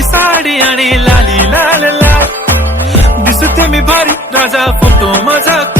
गुलाबी साडी आणि लाली लाल लाल. दिसते मी भारी राजा फोटो माझा.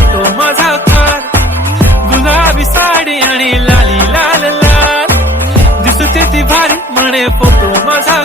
गुलाबी साडी आणि लाली लाल लाल. दिसते ती भारी म्हणे फोटो माझा